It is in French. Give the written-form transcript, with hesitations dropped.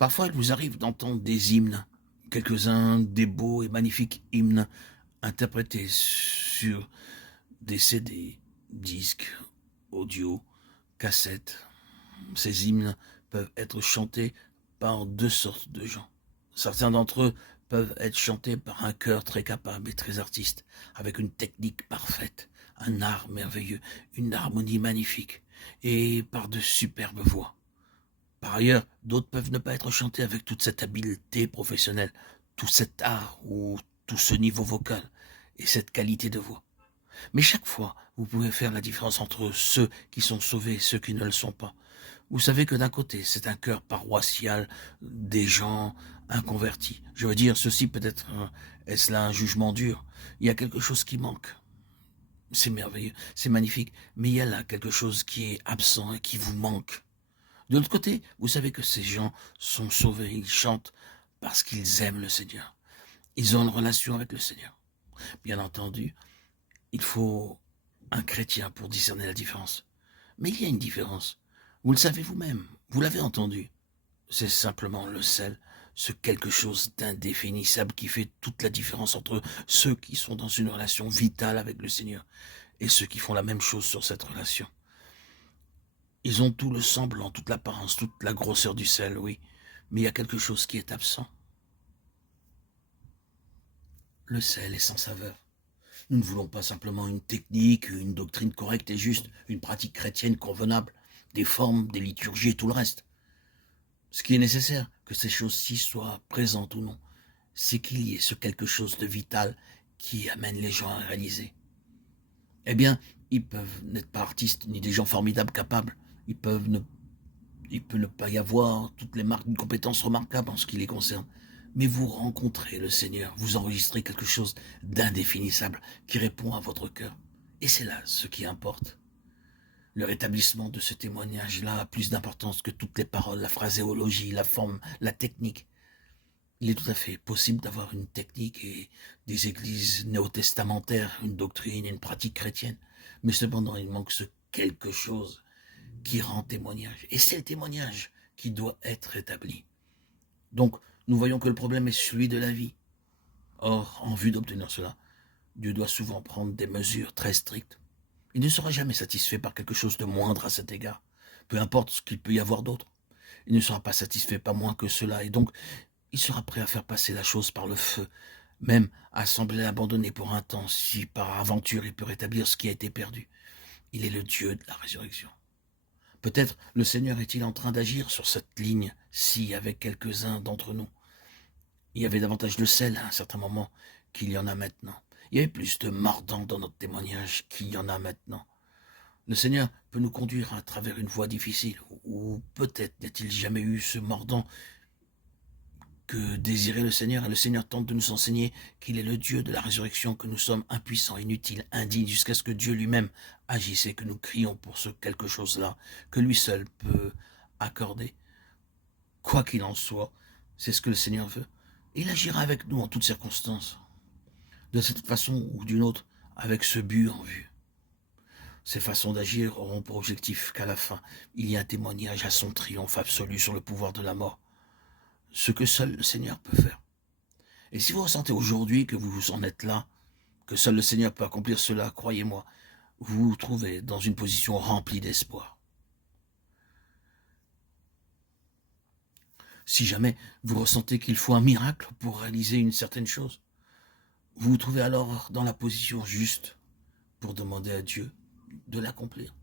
Parfois, il vous arrive d'entendre des hymnes, quelques-uns des beaux et magnifiques hymnes interprétés sur des CD, disques, audio, cassettes. Ces hymnes peuvent être chantés par deux sortes de gens. Certains d'entre eux peuvent être chantés par un chœur très capable et très artiste, avec une technique parfaite, un art merveilleux, une harmonie magnifique, et par de superbes voix. Par ailleurs, d'autres peuvent ne pas être chantés avec toute cette habileté professionnelle, tout cet art ou tout ce niveau vocal et cette qualité de voix. Mais chaque fois, vous pouvez faire la différence entre ceux qui sont sauvés et ceux qui ne le sont pas. Vous savez que d'un côté, c'est un cœur paroissial des gens inconvertis. Je veux dire, ceci peut-être, est-ce là un jugement dur? Il y a quelque chose qui manque. C'est merveilleux, c'est magnifique, mais il y a là quelque chose qui est absent et qui vous manque. De l'autre côté, vous savez que ces gens sont sauvés, ils chantent parce qu'ils aiment le Seigneur. Ils ont une relation avec le Seigneur. Bien entendu, il faut un chrétien pour discerner la différence. Mais il y a une différence. Vous le savez vous-même, vous l'avez entendu. C'est simplement le sel, ce quelque chose d'indéfinissable qui fait toute la différence entre ceux qui sont dans une relation vitale avec le Seigneur et ceux qui font la même chose sur cette relation. Ils ont tout le semblant, toute l'apparence, toute la grosseur du sel, oui, mais il y a quelque chose qui est absent. Le sel est sans saveur. Nous ne voulons pas simplement une technique, une doctrine correcte et juste, une pratique chrétienne convenable, des formes, des liturgies et tout le reste. Ce qui est nécessaire, que ces choses-ci soient présentes ou non, c'est qu'il y ait ce quelque chose de vital qui amène les gens à réaliser. Eh bien, ils peuvent n'être pas artistes ni des gens formidables capables. Il peut ne pas y avoir toutes les marques d'une compétence remarquable en ce qui les concerne. Mais vous rencontrez le Seigneur, vous enregistrez quelque chose d'indéfinissable qui répond à votre cœur. Et c'est là ce qui importe. Le rétablissement de ce témoignage-là a plus d'importance que toutes les paroles, la phraséologie, la forme, la technique. Il est tout à fait possible d'avoir une technique et des églises néo-testamentaires, une doctrine, une pratique chrétienne. Mais cependant, il manque ce quelque chose qui rend témoignage. Et c'est le témoignage qui doit être établi. Donc, nous voyons que le problème est celui de la vie. Or, en vue d'obtenir cela, Dieu doit souvent prendre des mesures très strictes. Il ne sera jamais satisfait par quelque chose de moindre à cet égard, peu importe ce qu'il peut y avoir d'autre. Il ne sera pas satisfait pas moins que cela, et donc il sera prêt à faire passer la chose par le feu, même à sembler abandonner pour un temps, si par aventure il peut rétablir ce qui a été perdu. Il est le Dieu de la résurrection. Peut-être le Seigneur est-il en train d'agir sur cette ligne-ci avec quelques-uns d'entre nous. Il y avait davantage de sel à un certain moment qu'il y en a maintenant. Il y avait plus de mordant dans notre témoignage qu'il y en a maintenant. Le Seigneur peut nous conduire à travers une voie difficile, ou peut-être n'a-t-il jamais eu ce mordant que désirait le Seigneur, et le Seigneur tente de nous enseigner qu'il est le Dieu de la résurrection, que nous sommes impuissants, inutiles, indignes, jusqu'à ce que Dieu lui-même agisse et que nous crions pour ce quelque chose-là, que lui seul peut accorder. Quoi qu'il en soit, c'est ce que le Seigneur veut. Et il agira avec nous en toutes circonstances, de cette façon ou d'une autre, avec ce but en vue. Ces façons d'agir auront pour objectif qu'à la fin, il y ait un témoignage à son triomphe absolu sur le pouvoir de la mort, ce que seul le Seigneur peut faire. Et si vous ressentez aujourd'hui que vous en êtes là, que seul le Seigneur peut accomplir cela, croyez-moi, vous vous trouvez dans une position remplie d'espoir. Si jamais vous ressentez qu'il faut un miracle pour réaliser une certaine chose, vous vous trouvez alors dans la position juste pour demander à Dieu de l'accomplir.